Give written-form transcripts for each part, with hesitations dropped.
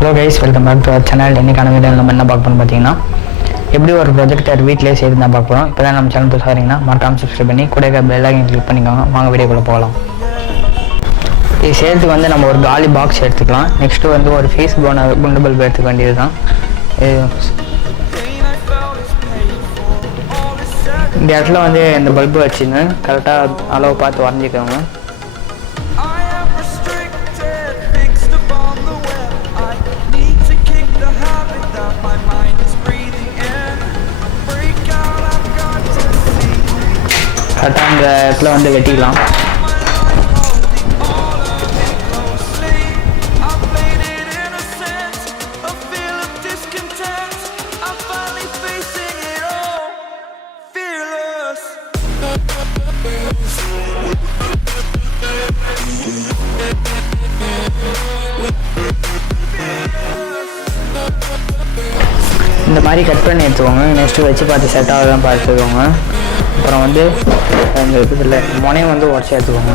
Hello guys, welcome back to our channel. இன்னைக்கான வீடியோல நம்ம என்ன பார்க்க போறோம் பாத்தீங்கன்னா எப்படி ஒரு ப்ரொஜெக்டர் வீட்லயே செய்து தான் பார்க்க போறோம். இப்போதான் நம்ம சேனல் புதுசா வரீங்கன்னா மறக்காம சப்ஸ்கிரைப் பண்ணி கூட இருக்க பெல் ஐகானை கிளிக் பண்ணிக்கோங்க. வாங்க வீடியோக்குள்ள போகலாம். இது செய்யறதுக்கு வந்து நம்ம ஒரு காலி பாக்ஸ் எடுத்துக்கலாம். நெக்ஸ்ட் வந்து ஒரு ஃபேஸ் குண்டு பல்ப் எடுத்துக்க வேண்டியதுதான். இந்த இடத்துல வந்து இந்த பல்பு வச்சுன்னு கரெக்டாக அளவு பார்த்து வரைஞ்சிக்கோங்க. கரெக்டாக அந்த இடத்துல வந்து வெட்டிக்கலாம். இந்த மாதிரி கட் பண்ணி எடுத்துக்கோங்க. நெக்ஸ்ட்டு வச்சு பார்த்து செட் ஆகுதான் பார்த்துக்கோங்க. அப்புறம் வந்து இந்த இதில் முனையை வந்து உடச்சி எடுத்துக்கோங்க.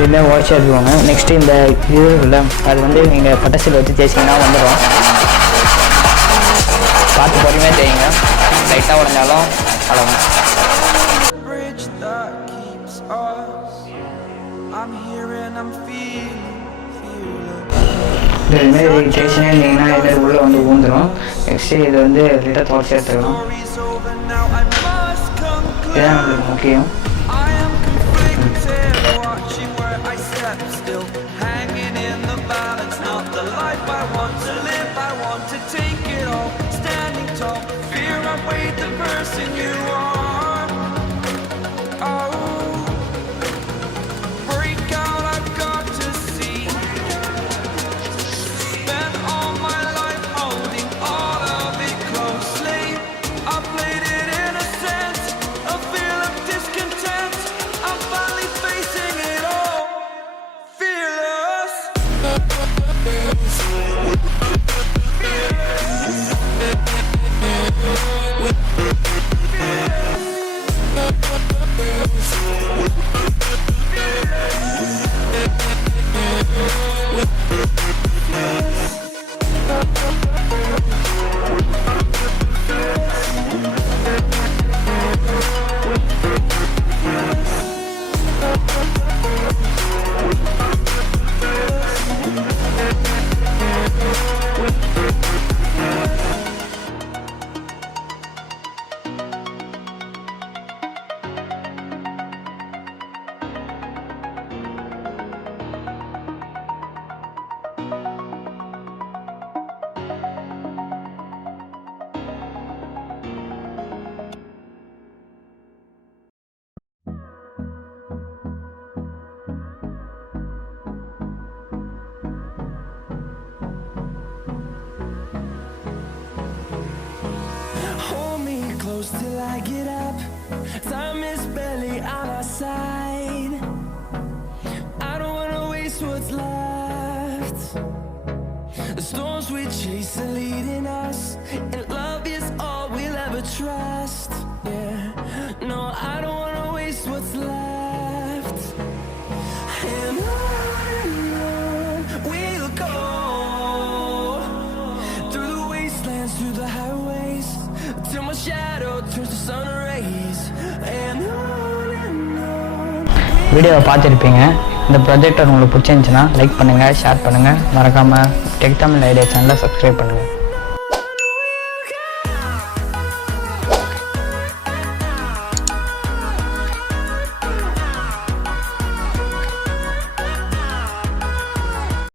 இதுமாதிரி உடச்சி எடுத்துக்கோங்க. நெக்ஸ்ட்டு இந்த இது இல்லை அது வந்து நீங்கள் பட்டாசில் வச்சு தேய்ச்சிங்கன்னா வந்துடும். பார்த்து பொறுமையாக தேய்ங்க. லைட்டாக உடஞ்சாலும் அளவு. இதுமாரி டேஷனே இருந்தீங்கன்னா இது உள்ளே வந்து ஊந்துடும். நெக்ஸ்ட்டு இது வந்து லைட்டாக துவைச்சி எடுத்துக்கணும். இதுதான் நம்மளுக்கு முக்கியம். Till I get up, time is barely on our side. I don't wanna waste what's left. The storms we chase are leading us, and love is all we'll ever trust. Yeah, no, I don't wanna waste what's left. And on we'll go, through the wastelands, through the highways, till my shadow turns to sun rays. And on வீடியோவை பார்த்துருப்பீங்க. இந்த ப்ரொஜெக்டர் உங்களுக்கு பிடிச்சிருந்துச்சுன்னா லைக் பண்ணுங்கள், ஷேர் பண்ணுங்கள். மறக்காமல் டெக் தமிழ் ஐடியா சேனலை சப்ஸ்கிரைப் பண்ணுங்கள்.